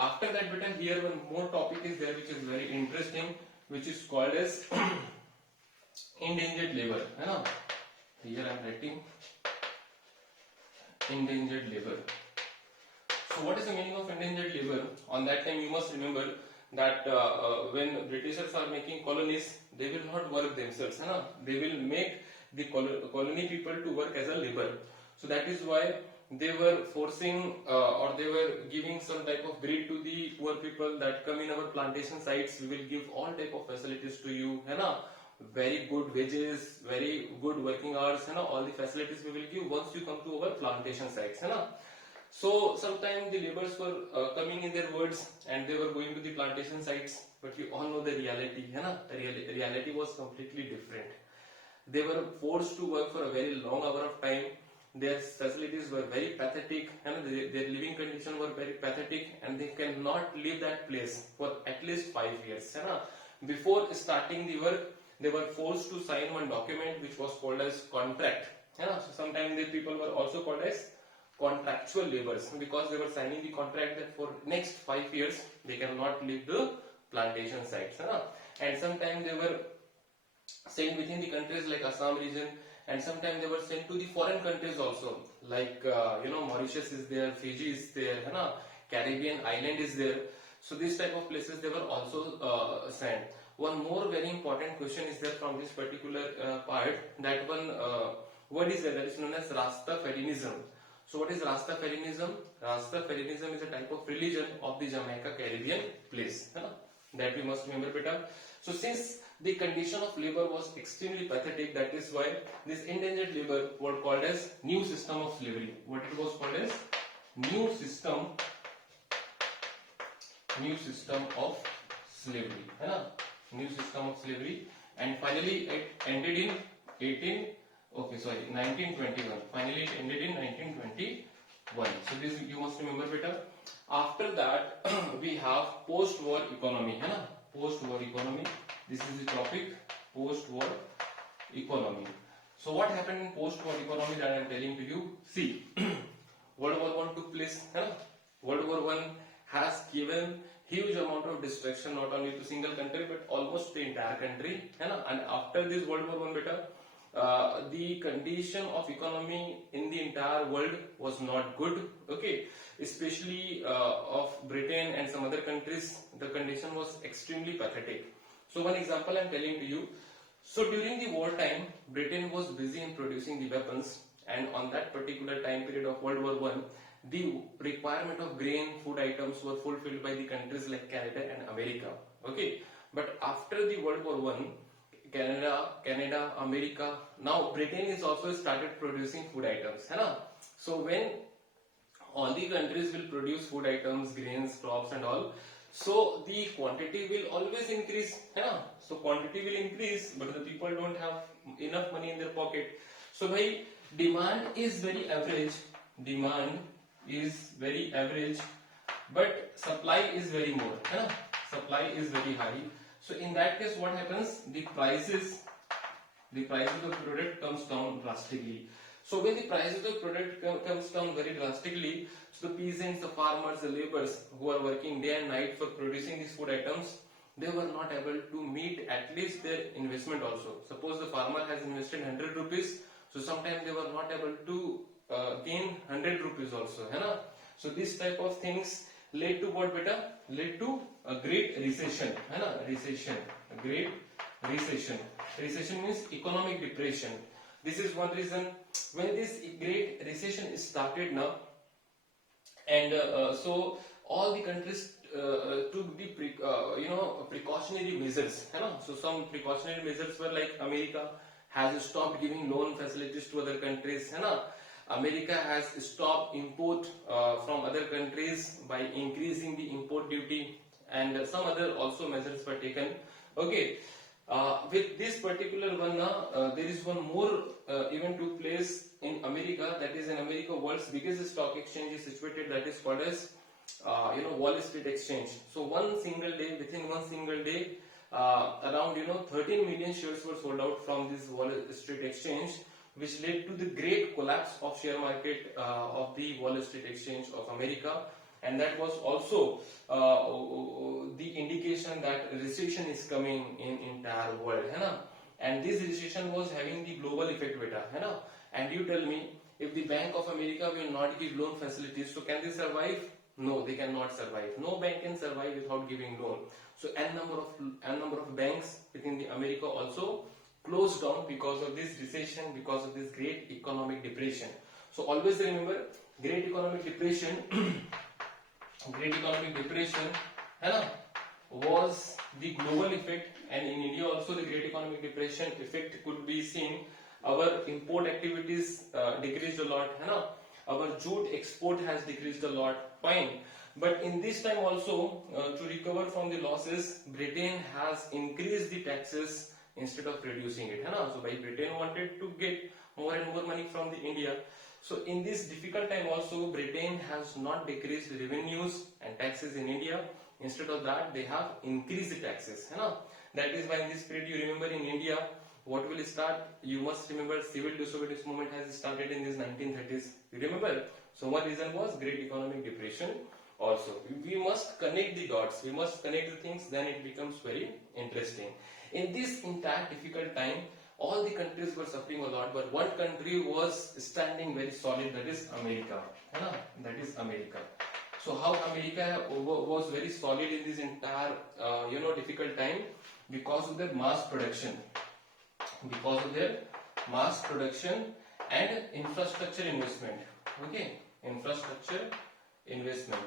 After that beta, here one more topic is there which is very interesting, which is called as endangered labor, है ना? Here I am writing endangered labor. So what is the meaning of endangered labor? On that time you must remember that when Britishers are making colonies, they will not work themselves, है ना? They will make the colony people to work as a labor. So that is why they were forcing or they were giving some type of breed to the poor people that come in our plantation sites. We will give all type of facilities to you, है ना? Very good wages, very good working hours, है ना? All the facilities we will give once you come to our plantation sites, है ना? So sometimes the laborers were coming in their words and they were going to the plantation sites, but you all know the reality, है ना? Reality was completely different. They were forced to work for a very long hour of time. Their facilities were very pathetic, and their living conditions were very pathetic, and they cannot leave that place for at least 5 years. Before starting the work, they were forced to sign one document which was called as contract. So sometimes the people were also called as contractual laborers because they were signing the contract that for next 5 years they cannot leave the plantation sites. And sometimes they were sent within the countries like Assam region, and sometimes they were sent to the foreign countries also, like Mauritius is there, Fiji is there, Caribbean island is there. So these type of places they were also sent. One more very important question is there from this particular part, that one word is there that is known as Rastafarianism. So what is Rastafarianism? Rastafarianism is a type of religion of the Jamaica Caribbean place, that we must remember better. So since the condition of labor was extremely pathetic, that is why this endangered labor was called as new system of slavery. What it was called as new system of slavery, new system of slavery, and finally it ended in 1921. Finally it ended in 1921. So this you must remember better. After that we have post-war economy, post-war economy. This is the topic, post-war economy. So what happened in post-war economy that I am telling to you? See, World War I took place. World War I has given huge amount of destruction not only to single country but almost the entire country. And after this World War I the condition of economy in the entire world was not good. Okay, especially of Britain and some other countries, the condition was extremely pathetic. So one example I am telling to you. So during the war time, Britain was busy in producing the weapons, and on that particular time period of World War I, the requirement of grain, food items were fulfilled by the countries like Canada and America. Okay, but after the World War I, Canada, America, now Britain is also started producing food items. So when all the countries will produce food items, grains, crops and all, so the quantity will always increase. So quantity will increase, but the people don't have enough money in their pocket. So by demand is very average, but supply is very more. Supply is very high. So in that case, what happens? The prices of the product comes down drastically. So when the price of the product comes down very drastically, so the peasants, the farmers, the laborers who are working day and night for producing these food items, they were not able to meet at least their investment also. Suppose the farmer has invested 100 rupees, so sometimes they were not able to gain 100 rupees also. So this type of things led to what beta? Led to a great recession. A great recession. Recession means economic depression. This is one reason when this great recession started now, and so all the countries took the precautionary measures. So some precautionary measures were like America has stopped giving loan facilities to other countries. America has stopped import from other countries by increasing the import duty, and some other also measures were taken. Okay. With this particular one, there is one more event took place in America. That is in America, world's biggest stock exchange is situated. That is called as Wall Street Exchange. So within one single day, around 13 million shares were sold out from this Wall Street Exchange, which led to the great collapse of share market of the Wall Street Exchange of America. and that was also the indication that recession is coming in entire world, है ना? And this recession was having the global effect, beta, है ना? And you tell me, if the Bank of America will not give loan facilities, so can they survive? No, they cannot survive. No bank can survive without giving loan. So n number of banks within the America also closed down because of this recession, because of this great economic depression. So always remember, great economic depression, great economic depression, है ना, was the global effect, and in India also the great economic depression effect could be seen. Our import activities decreased a lot, है ना? Our jute export has decreased a lot, fine. But in this time also, to recover from the losses, Britain has increased the taxes instead of reducing it, है ना? So by Britain wanted to get more and more money from the India. So in this difficult time also, Britain has not decreased revenues and taxes in India. Instead of that, they have increased the taxes, है ना? That is why in this period, you remember in India, what will start? You must remember civil disobedience movement has started in this 1930s. You remember? So one reason was great economic depression also. We must connect the dots. We must connect the things. Then it becomes very interesting. In this entire difficult time, all the countries were suffering a lot, but one country was standing very solid. That is America. That is America. So how America was very solid in this entire difficult time? Because of their mass production. Because of their mass production and infrastructure investment. Okay, infrastructure investment,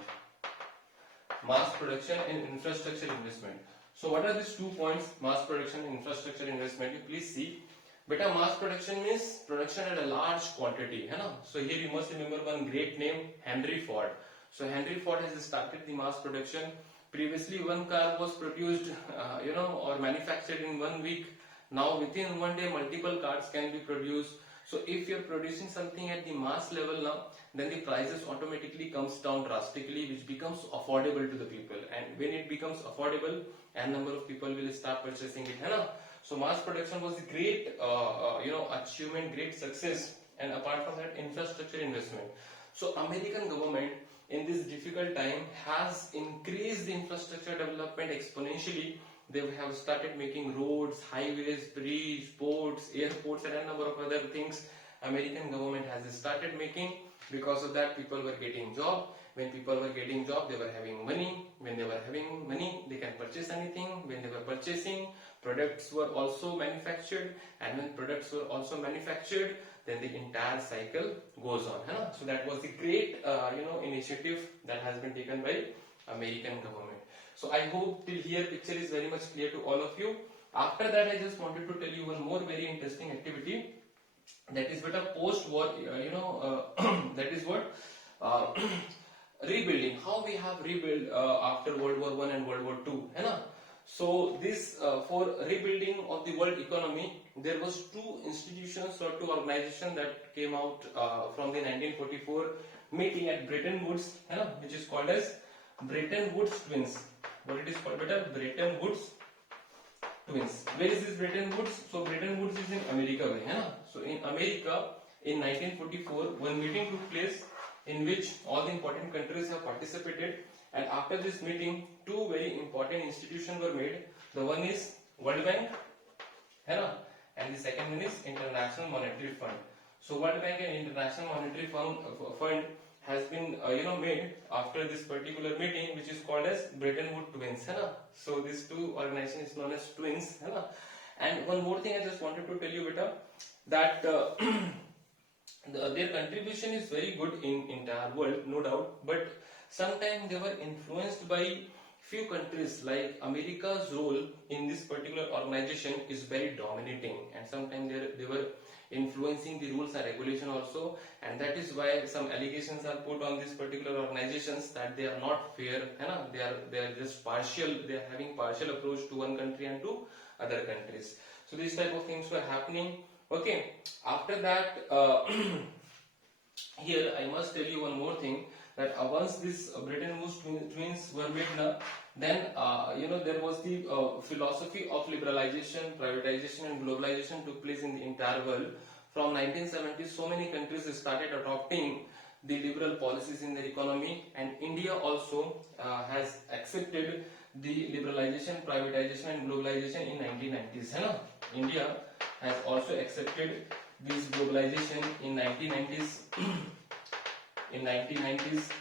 mass production and infrastructure investment. So what are these 2 points? Mass production and infrastructure investment. You please see. Beta, mass production means production at a large quantity, है ना? So here you must remember one great name, Henry Ford. So Henry Ford has started the mass production. Previously, one car was produced, or manufactured in 1 week. Now within 1 day, multiple cars can be produced. So if you're producing something at the mass level now, then the prices automatically comes down drastically, which becomes affordable to the people. And when it becomes affordable, a number of people will start purchasing it, है ना? So mass production was a great, achievement, great success. And apart from that, infrastructure investment. So American government in this difficult time has increased the infrastructure development exponentially. They have started making roads, highways, bridges, ports, airports, and a number of other things. American government has started making. Because of that, people were getting job. When people were getting job, they were having money. When they were having money, they can purchase anything. When they were purchasing, products were also manufactured. And when products were also manufactured, then the entire cycle goes on. So that was the great, initiative that has been taken by American government. So I hope till here picture is very much clear to all of you. After that, I just wanted to tell you one more very interesting activity. That is what a post-war, that is what rebuilding. How we have rebuilt after World War I and World War II. So this for rebuilding of the world economy, there was 2 institutions or 2 organizations that came out from the 1944 meeting at Bretton Woods, which is called as Bretton Woods Twins. What it is called, better? Bretton Woods Twins. Where is this Bretton Woods? So Bretton Woods is in America, So in America, in 1944, one meeting took place in which all the important countries have participated. And after this meeting, 2 very important institutions were made. The one is World Bank, and the second one is International Monetary Fund. So World Bank and International Monetary Fund has been made after this particular meeting, which is called as Bretton Woods Twins. So these 2 organizations is known as twins. And one more thing I just wanted to tell you, beta, that their contribution is very good in entire world, no doubt. But sometimes they were influenced by few countries. Like America's role in this particular organization is very dominating, and sometimes they were influencing the rules and regulation also, and that is why some allegations are put on these particular organizations that they are not fair, they are just partial, they are having partial approach to one country and to other countries. So these type of things were happening. Okay, after that, here I must tell you one more thing, that once these Bretton Woods twins were made, then there was the philosophy of liberalization, privatization and globalization took place in the entire world. From 1970s, so many countries started adopting the liberal policies in their economy, and India also has accepted the liberalization, privatization and globalization in 1990s, है ना? India has also accepted this globalization in 1990s. In 1990s,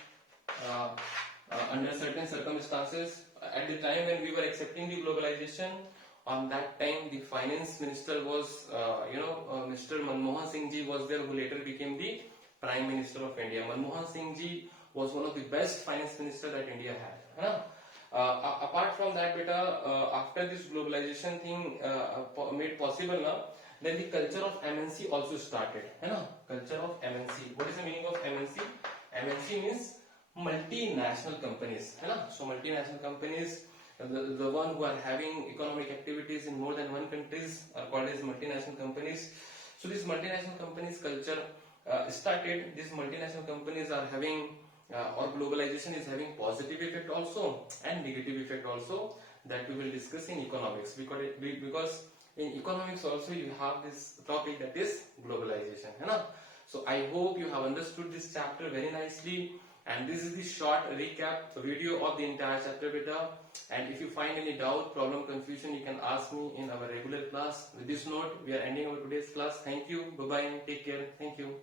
under certain circumstances, at the time when we were accepting the globalization, on that time the finance minister was, Mr. Manmohan Singh ji was there, who later became the Prime Minister of India. Manmohan Singh ji was one of the best finance minister that India had. Apart from that, after this globalization thing made possible now, then the culture of MNC also started. Culture of MNC. What is the meaning of MNC? MNC means multinational companies. So multinational companies, the one who are having economic activities in more than one countries are called as multinational companies. So this multinational companies culture started. These multinational companies are having or globalization is having positive effect also and negative effect also, that we will discuss in economics, because in economics also you have this topic, that is globalization. So I hope you have understood this chapter very nicely, and this is the short recap video of the entire chapter, beta. And if you find any doubt, problem, confusion, you can ask me in our regular class. With this note, we are ending our today's class. Thank you. Bye bye. Take care. Thank you.